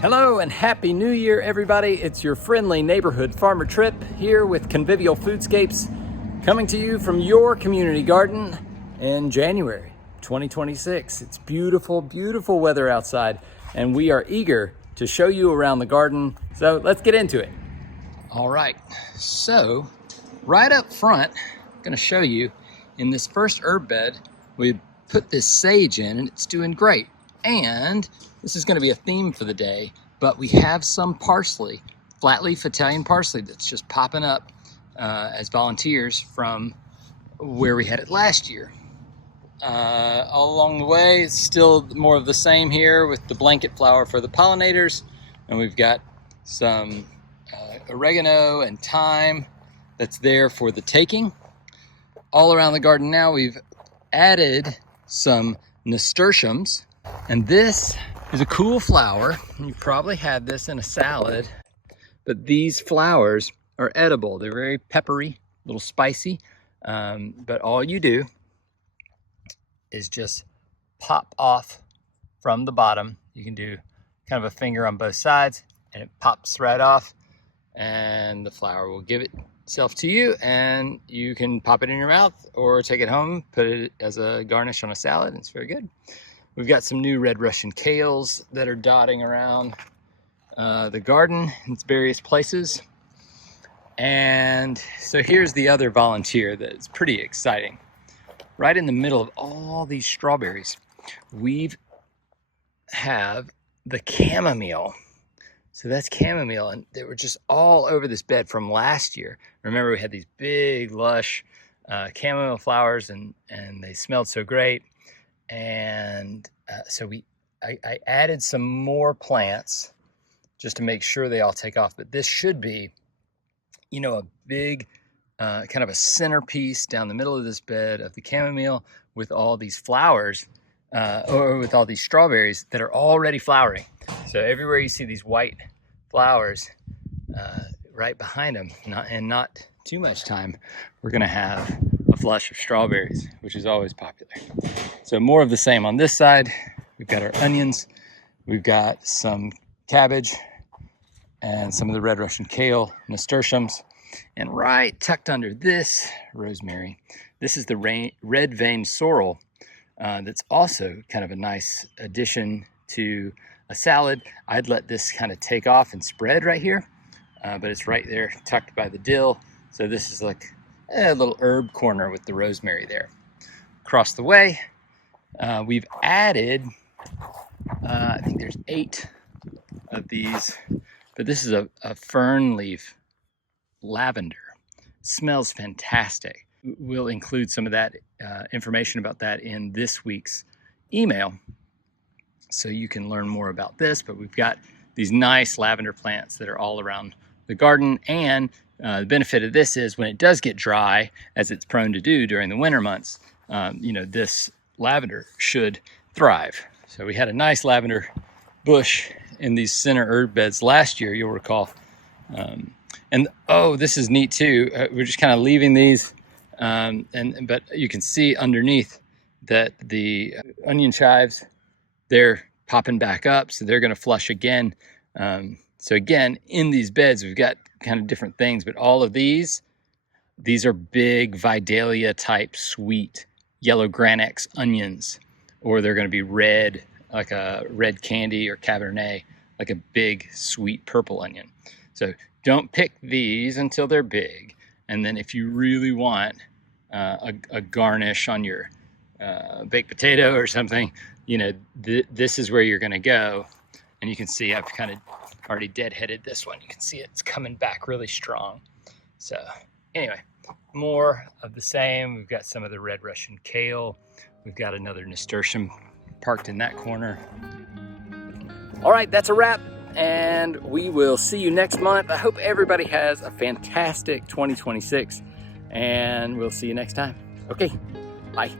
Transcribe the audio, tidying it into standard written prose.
Hello and Happy New Year, everybody. It's your friendly neighborhood farmer Trip here with Convivial Foodscapes, coming to you from your community garden in January 2026. It's beautiful, beautiful weather outside, and we are eager to show you around the garden. So let's get into it. All right, so right up front, I'm gonna show you in this first herb bed, we put this sage in and it's doing great. And this is gonna be a theme for the day, but we have some parsley, flatleaf Italian parsley that's just popping up as volunteers from where we had it last year. All along the way, it's still more of the same here with the blanket flower for the pollinators. And we've got some oregano and thyme that's there for the taking. All around the garden now, we've added some nasturtiums. And this is a cool flower. You probably had this in a salad, but these flowers are edible. They're very peppery, a little spicy, but all you do is just pop off from the bottom. You can do kind of a finger on both sides and it pops right off, and the flower will give itself to you, and you can pop it in your mouth or take it home, put it as a garnish on a salad. It's very good. We've got some new red Russian kales that are dotting around the garden in various places. And so here's the other volunteer that's pretty exciting. Right in the middle of all these strawberries, we have the chamomile. So that's chamomile, and they were just all over this bed from last year. Remember, we had these big, lush chamomile flowers, and they smelled so great. And so I added some more plants just to make sure they all take off. But this should be, you know, a big kind of a centerpiece down the middle of this bed of the chamomile with all these flowers, or with all these strawberries that are already flowering. So everywhere you see these white flowers, right behind them, not too much time, we're gonna have a flush of strawberries, which is always popular. So more of the same on this side. We've got our onions, we've got some cabbage, and some of the red Russian kale, nasturtiums, and right tucked under this rosemary, this is the red vein sorrel. That's also kind of a nice addition to a salad. I'd let this kind of take off and spread right here, but it's right there tucked by the dill. So this is like a little herb corner with the rosemary there. Across the way, we've added, I think there's 8 of these, but this is a fern leaf lavender. Smells fantastic. We'll include some of that information about that in this week's email, so you can learn more about this. But we've got these nice lavender plants that are all around the garden, and the benefit of this is when it does get dry, as it's prone to do during the winter months, you know, this lavender should thrive. So we had a nice lavender bush in these center herb beds last year, you'll recall. And oh, this is neat too. We're just kind of leaving these, but you can see underneath that the onion chives, they're popping back up, so they're going to flush again. So again, in these beds, we've got kind of different things, but all of these are big Vidalia type sweet yellow Granex onions, or they're going to be red, like a red candy or Cabernet, like a big sweet purple onion. So don't pick these until they're big. And then if you really want a garnish on your baked potato or something, you know, this is where you're going to go. And you can see I've kind of already deadheaded this one. You can see it's coming back really strong. So anyway, more of the same. We've got some of the red Russian kale. We've got another nasturtium parked in that corner. All right, that's a wrap, and we will see you next month. I hope everybody has a fantastic 2026, and we'll see you next time. Okay, bye.